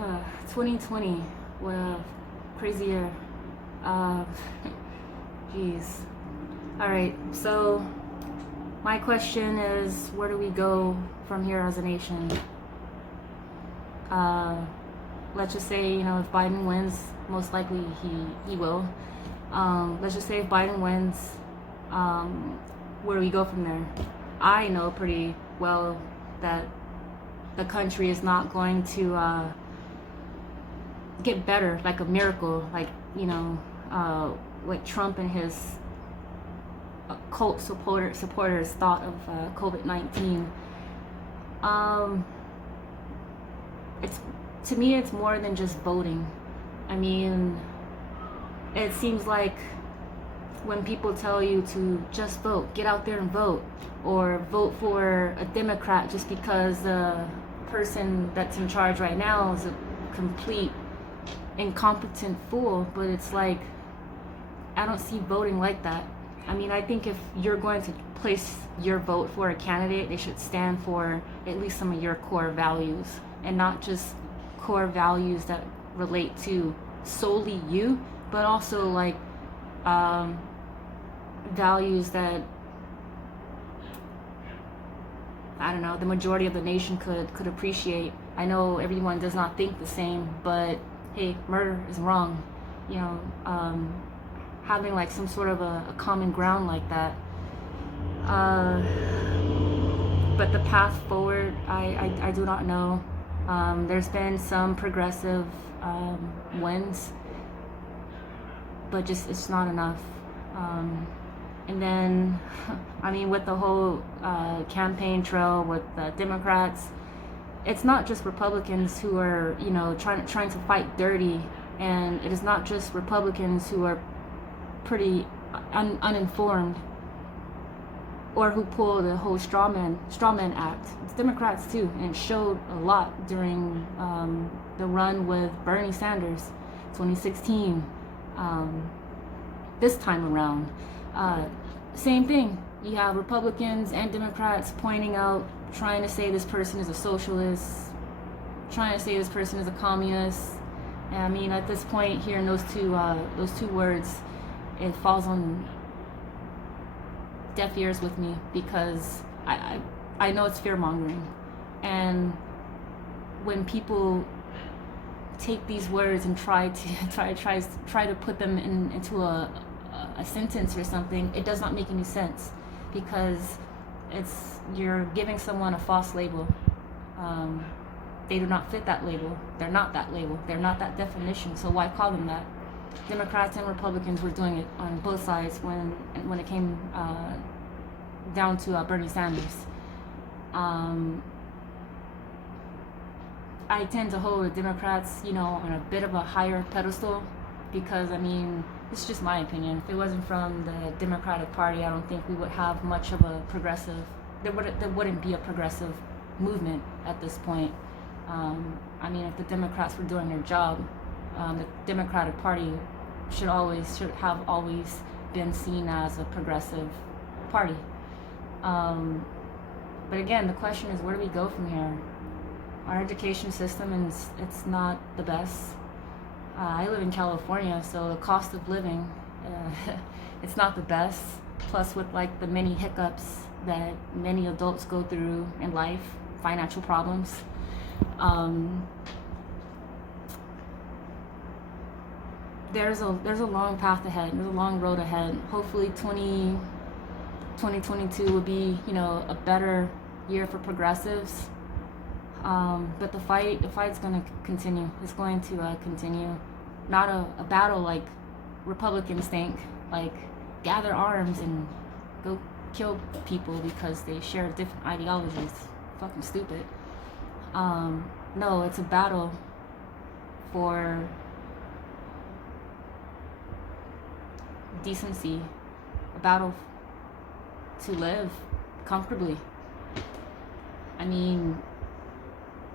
2020, what a crazy year. Uh, Jeez. All right, so my question is, where do we go from here as a nation? Uh, let's just say, if Biden wins, most likely he will. Let's just say if Biden wins, where do we go from there? I know pretty well that the country is not going to get better like a miracle, like Trump and his cult supporters thought of COVID-19. It's to me, it's more than just voting. I mean, it seems like when people tell you to just vote, get out there and vote, or vote for a Democrat just because the person that's in charge right now is a complete incompetent fool. But it's like, I don't see voting like that. I mean, I think if you're going to place your vote for a candidate, they should stand for at least some of your core values, and not just core values that relate to solely you, but also like values that, I don't know, the majority of the nation could appreciate. I know everyone does not think the same, but hey, murder is wrong. Having like some sort of a common ground like that. But the path forward, I do not know. There's been some progressive wins, but just it's not enough. And then, I mean, with the whole campaign trail with the Democrats, it's not just Republicans who are, trying to fight dirty, and it is not just Republicans who are pretty uninformed or who pull the whole straw man act. It's Democrats too, and it showed a lot during the run with Bernie Sanders, 2016. This time around, same thing. You have Republicans and Democrats pointing out, trying to say this person is a socialist, trying to say this person is a communist. And I mean, at this point, hearing those two words, it falls on deaf ears with me, because I know it's fear mongering, and when people take these words and try to put them into a sentence or something, it does not make any sense, because you're giving someone a false label. They do not fit that label. They're not that label. They're not that definition. So why call them that? Democrats and Republicans were doing it on both sides when it came down to Bernie Sanders. I tend to hold the Democrats, on a bit of a higher pedestal, because, I mean, it's just my opinion. If it wasn't from the Democratic Party, I don't think we would have much of a progressive, there wouldn't be a progressive movement at this point. I mean, if the Democrats were doing their job, the Democratic Party should have always been seen as a progressive party. But again, the question is, where do we go from here? Our education system it's not the best. I live in California, so the cost of living, it's not the best. Plus, with like the many hiccups that many adults go through in life, financial problems. There's a long path ahead. There's a long road ahead. Hopefully, 2022 will be, a better year for progressives. But the fight's going to continue. It's going to continue. Not a battle like Republicans think, like gather arms and go kill people because they share different ideologies. Fucking stupid. No, it's a battle for decency, a battle to live comfortably. I mean,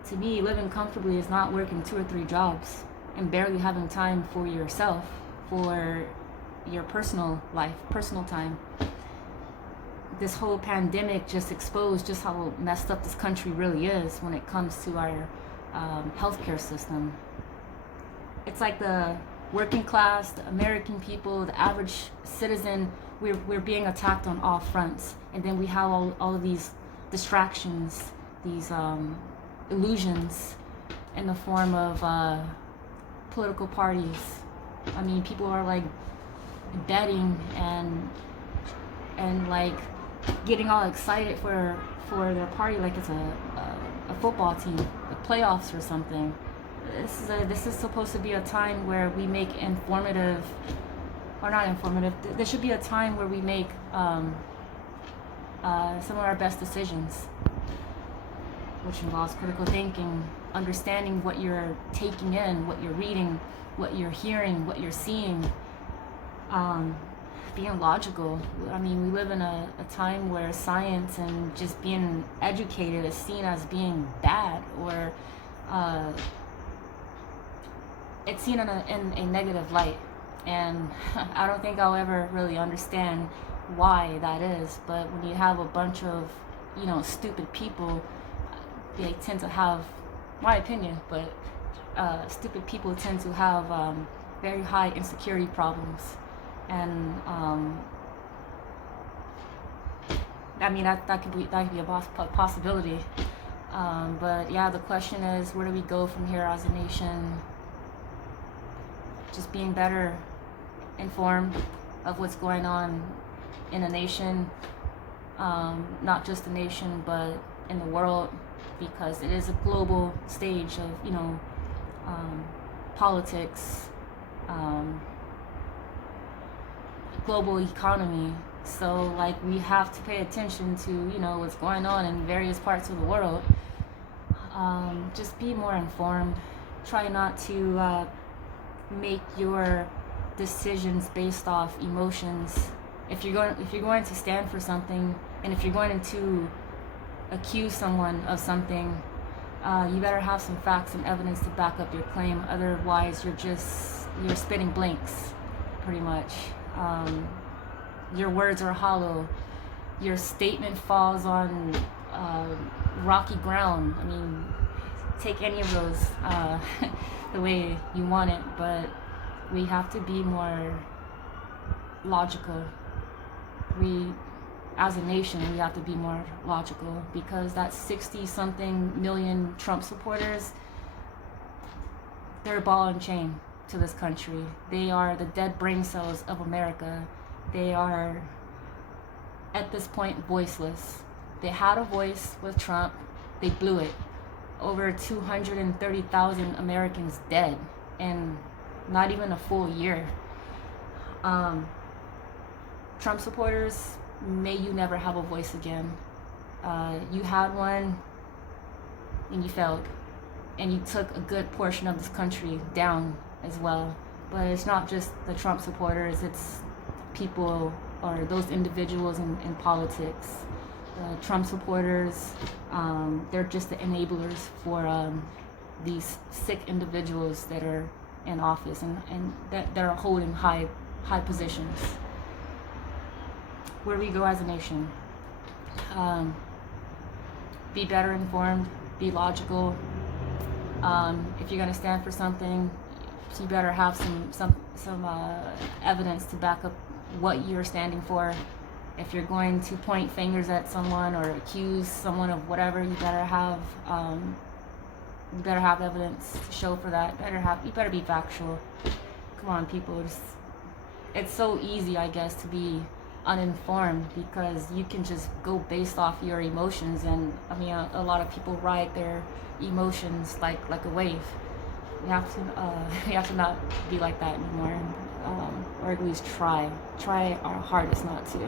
to me, living comfortably is not working 2 or 3 jobs and barely having time for yourself, for your personal life, personal time. This whole pandemic just exposed just how messed up this country really is when it comes to our healthcare system. It's like the working class, the American people, the average citizen, we're being attacked on all fronts. And then we have all of these distractions, these illusions in the form of political parties. I mean, people are like betting and like getting all excited for their party like it's a football team, the playoffs or something. This is supposed to be a time where we make informative, or not informative. There should be a time where we make some of our best decisions, which involves critical thinking, understanding what you're taking in, what you're reading, what you're hearing, what you're seeing, being logical. I mean, we live in a time where science and just being educated is seen as being bad, or it's seen in a negative light. And I don't think I'll ever really understand why that is. But when you have a bunch of, stupid people, they tend to have, my opinion, but stupid people tend to have very high insecurity problems. And I mean, that could be a possibility. But yeah, the question is, where do we go from here as a nation? Just being better informed of what's going on in a nation, not just the nation, but in the world, because it is a global stage of, politics, global economy. So like, we have to pay attention to, what's going on in various parts of the world. Just be more informed. Try not to make your decisions based off emotions. If you're going to stand for something, and if you're going to accuse someone of something, you better have some facts and evidence to back up your claim. Otherwise, you're spitting blanks, pretty much. Your words are hollow. Your statement falls on rocky ground. I mean, take any of those the way you want it, but we have to be more logical. As a nation, we have to be more logical, because that 60-something million Trump supporters, they're a ball and chain to this country. They are the dead brain cells of America. They are, at this point, voiceless. They had a voice with Trump. They blew it. Over 230,000 Americans dead in not even a full year. Trump supporters, may you never have a voice again. You had one and you failed, and you took a good portion of this country down as well. But it's not just the Trump supporters, it's people, or those individuals in politics. Trump supporters, they're just the enablers for these sick individuals that are in office and that are holding high positions. Where we go as a nation, be better informed, be logical. If you're gonna stand for something, you better have some evidence to back up what you're standing for. If you're going to point fingers at someone or accuse someone of whatever, you better have evidence to show for that. You better be factual. Come on, people. It's so easy, I guess, to be uninformed, because you can just go based off your emotions. And I mean, a lot of people ride their emotions like a wave. We have to not be like that anymore, or at least try our hardest not to.